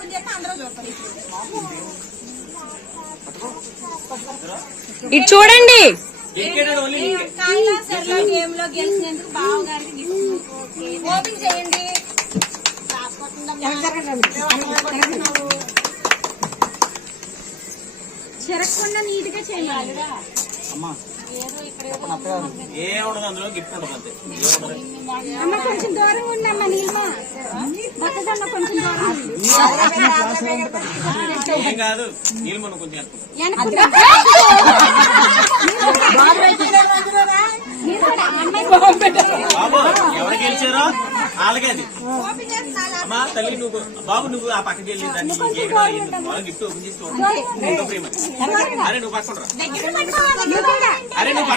Open చేస్తే అందరూ చూస్తారు ఇటు చూడండి. గెలికేటోడు గేమ్లో గెలిచినందుకు బావ గారికి ఓపెన్ చేయండి నీట్గా చేయాలి. అమ్మా ఏ ఉండదు అందులో గిఫ్ట్ ఉండదు అంతే ఏ ఉండదు. అమ్మ కొంచెం దూరం ఉండమ్మా నీళ్ళ మొక్కజొన్న కొంచెం దూరం ఉండు. ఏం కాదు నీళ్ళు మనం కొంచెం వేసుకుందాం. వెనక్కుండు. బాబు ఎవరు గెలిచారో వాళ్ళకే అది అమ్మా తల్లి నువ్వు బాబు నువ్వు ఆ పక్కకి వెళ్ళి దాన్ని గిఫ్ట్ ఓపెన్ చేసి చూడు. ఇంకో ప్రేమ అరే నువ్వు పక్కన రా అరే నువ్వు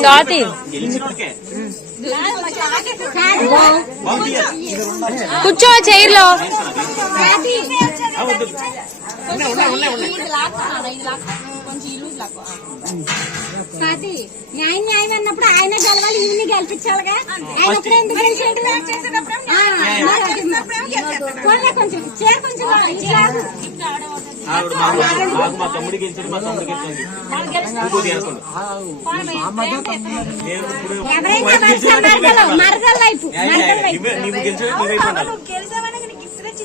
స్వాతి. కూర్చో చైర్లో కాదు. ఆ, వద్దు స్వాతి న్యాయం న్యాయం అన్నప్పుడు ఆయన గెలవాలి ఈయన్ని గెలిపించాలిగా? ఆయన ఎందుకు కొంచెం చేరు మా మా ఎవరైనా వైపు గెలిచిన వచ్చా వాడిని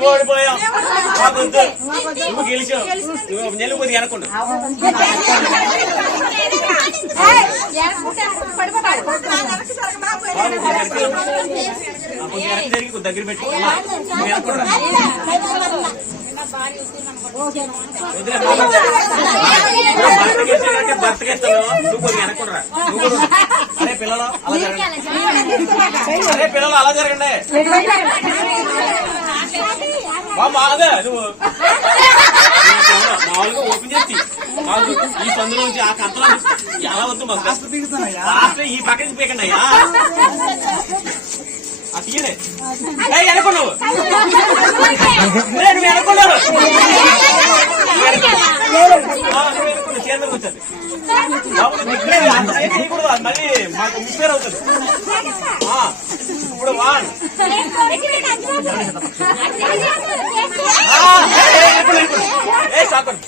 మేము ఓడిపోయాం మాకు వద్దు. నువ్వు గెలిచావు నువ్వు నెల్లు కొద్ది వెనకుండు బాబు, కొంచెం వెనక్కి రా. ఆ, కొంచెం వెనక్కి జరిగి కొద్ది దగ్గర పెట్టుకో నువ్వు ఉండు. అరే పిల్లలు అలా జరగండి అరే పిల్లలు అలా జరగండి అదే నువ్వు మామూలుగా ఓపెన్ చేసి. మాకు ఈ సందులో నుంచి ఆ కంతలో ఎలా వద్దు మాకు? ఈ పక్కకి పీకండి అయ్యా. ఆ తీయడే ఏయ్, వెనక్కు నువ్వు ఏయ్, నువ్వు వెనక్కున్నారు చీర మీద వచ్చేది. బాబు నువ్వు ఇక్కడే అంత సేపు చేయకూడదు అది మళ్ళీ మాకు అవుతుంది. ఇప్పుడు వన్ ఏ సాకండి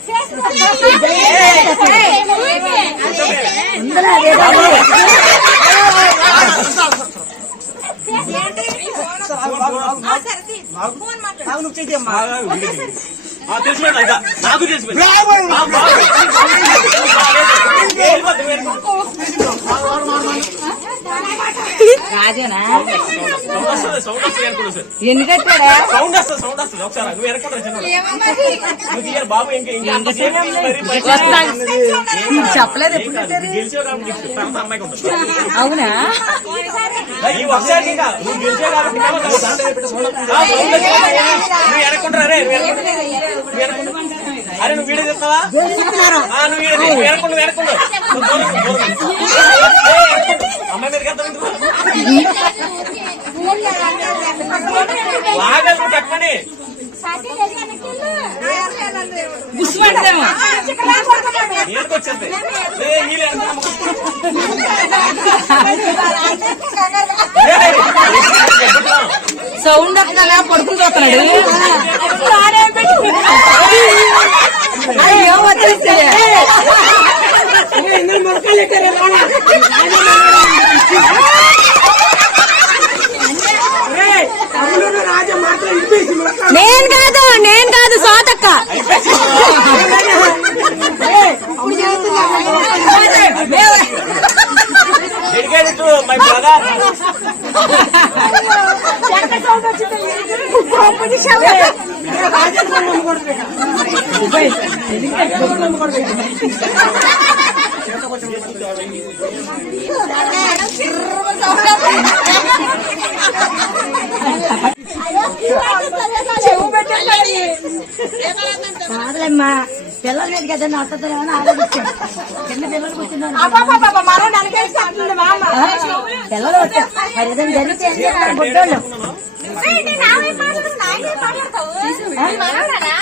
నువ్వు చెయ్యమ్మా తెలిసిపోయింది ఇక నాకు తెలిసిపోయింది ఆ, బాగు. వెళ్ళిపోద్ది, వెళ్ళిపోద్ది. రాజేనా? సౌండ్ వస్తుంది సౌండ్ వస్తుంది. సౌండ్ వస్తుంది సౌండ్ వస్తుంది ఒకసారి నువ్వు తీయాలి బాబు ఇంకా. చెప్పలేదు అవునా? ఒకసారి ఇంకా నువ్వు గెలిచావు కాబట్టి. నువ్వు వెనక్కుంటారా రే నువ్వు వెనక్కుంటా. నువ్వు వెనక్కుంటా. అరే నువ్వు వీడియో చెప్తావా ఆ, నువ్వు వీడియో నువ్వు వెనక్కుండు వెనక్కుండు నువ్వు అమ్మాయి? లాగాలి నువ్వు కట్టమని సౌండ్ వస్తుందా పడుకుని చూస్తున్నాడు అయ్యో వదిలేసాడే. నేను కాదు నేను కాదు సోతక్క dedicated to my brother. కాదులేమ్మా పిల్లల మీద కదా నడుతుందని ఆలోచించాను చిన్న పిల్లలు అమ్మ. పిల్లలు వచ్చారు. మరి ఏదైనా జరిగితే? బుడ్డోళ్ళు. ఏంటి, నా వైపు మాట్లాడుతున్నావు, నా వైపు మాట్లాడతావు? మనవరాలా?